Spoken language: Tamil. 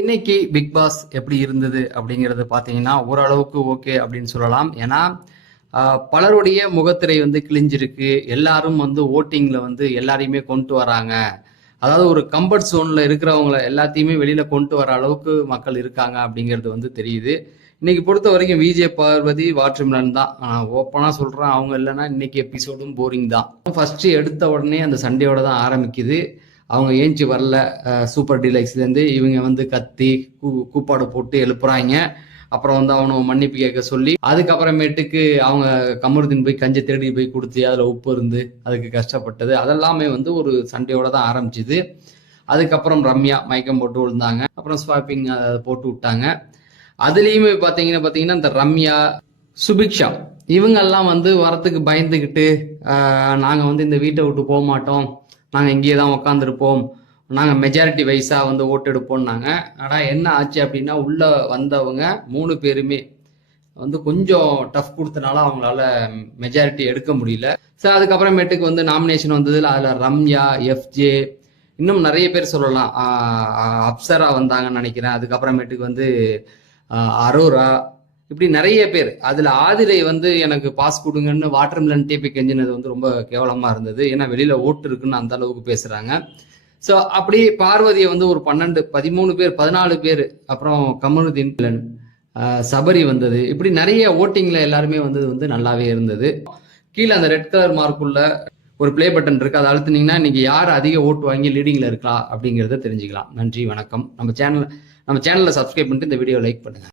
இன்னைக்கு பிக் பாஸ் எப்படி இருந்தது அப்படிங்கிறது பார்த்தீங்கன்னா ஓரளவுக்கு ஓகே அப்படின்னு சொல்லலாம். ஏன்னா பலருடைய முகத்திரை வந்து கிழிஞ்சிருக்கு. எல்லாரும் வந்து ஓட்டிங்ல வந்து எல்லாரையுமே கொண்டு வராங்க. அதாவது ஒரு கம்ஃபர்ட் ஜோன்ல இருக்கிறவங்கள எல்லாத்தையுமே வெளியில கொண்டு வர அளவுக்கு மக்கள் இருக்காங்க அப்படிங்கிறது வந்து தெரியுது. இன்னைக்கு பொறுத்த வரைக்கும் விஜய் பார்வதி வாட்ச்மேன் தான். ஓப்பனா சொல்றேன், அவங்க இல்லைன்னா இன்னைக்கு எபிசோடும் போரிங் தான். ஃபர்ஸ்ட் எடுத்த உடனே அந்த சண்டையோட தான் ஆரம்பிக்குது. அவங்க ஏஞ்சி வரல. சூப்பர் டீலக்ஸ்லேருந்து இவங்க வந்து கத்தி கூப்பாடு போட்டு எழுப்புறாங்க. அப்புறம் வந்து அவனை மன்னிப்பு கேட்க சொல்லி அதுக்கப்புறமேட்டுக்கு அவங்க கமருதீன் போய் கஞ்சி தேடி போய் கொடுத்து அதில் உப்பு இருந்து அதுக்கு கஷ்டப்பட்டது அதெல்லாமே வந்து ஒரு சண்டையோட தான் ஆரம்பிச்சுது. அதுக்கப்புறம் ரம்யா மயக்கம் போட்டு விழுந்தாங்க. அப்புறம் ஸ்வாப்பிங் அதை போட்டு விட்டாங்க. அதுலேயுமே பார்த்தீங்கன்னா இந்த ரம்யா, சுபிக்ஷா இவங்கெல்லாம் வந்து வரத்துக்கு பயந்துக்கிட்டு நாங்கள் வந்து இந்த வீட்டை விட்டு போக மாட்டோம், நாங்கள் இங்கேயே தான் உக்காந்துருப்போம், நாங்கள் மெஜாரிட்டி வைஸாக வந்து ஓட்டு எடுப்போம்னாங்க. ஆனால் என்ன ஆச்சு அப்படின்னா உள்ளே வந்தவங்க 3 பேருமே வந்து கொஞ்சம் டஃப் கொடுத்தனால அவங்களால மெஜாரிட்டி எடுக்க முடியல. ஸோ அதுக்கப்புறமேட்டுக்கு வந்து நாமினேஷன் வந்ததில் அதில் ரம்யா, எஃப்ஜே, இன்னும் நிறைய பேர் சொல்லலாம். அப்சரா வந்தாங்கன்னு நினைக்கிறேன். அதுக்கப்புறமேட்டுக்கு வந்து அரோரா, இப்படி நிறைய பேர். அதில் ஆதிரை வந்து எனக்கு பாஸ் கொடுங்கன்னு வாட்டர்மெலன் டேப்பி கெஞ்சினது வந்து ரொம்ப கேவலமாக இருந்தது. ஏன்னா வெளியில் ஓட்டு இருக்குன்னு அந்த அளவுக்கு பேசுகிறாங்க. ஸோ அப்படி பார்வதியை வந்து ஒரு 12, 13 பேர், 14 பேர், அப்புறம் கமருதீன், சபரி வந்தது. இப்படி நிறைய ஓட்டிங்ல எல்லாருமே வந்தது வந்து நல்லாவே இருந்தது. கீழே அந்த ரெட் கலர் மார்க்குள்ள ஒரு பிளே பட்டன் இருக்கு, அதை அழுத்தினீங்கன்னா இன்னைக்கு யார் அதிக ஓட்டு வாங்கி லீடிங்ல இருக்கலாம் அப்படிங்கிறத தெரிஞ்சுக்கலாம். நன்றி, வணக்கம். நம்ம சேனலை சப்ஸ்கிரைப் பண்ணிட்டு இந்த வீடியோ லைக் பண்ணுங்க.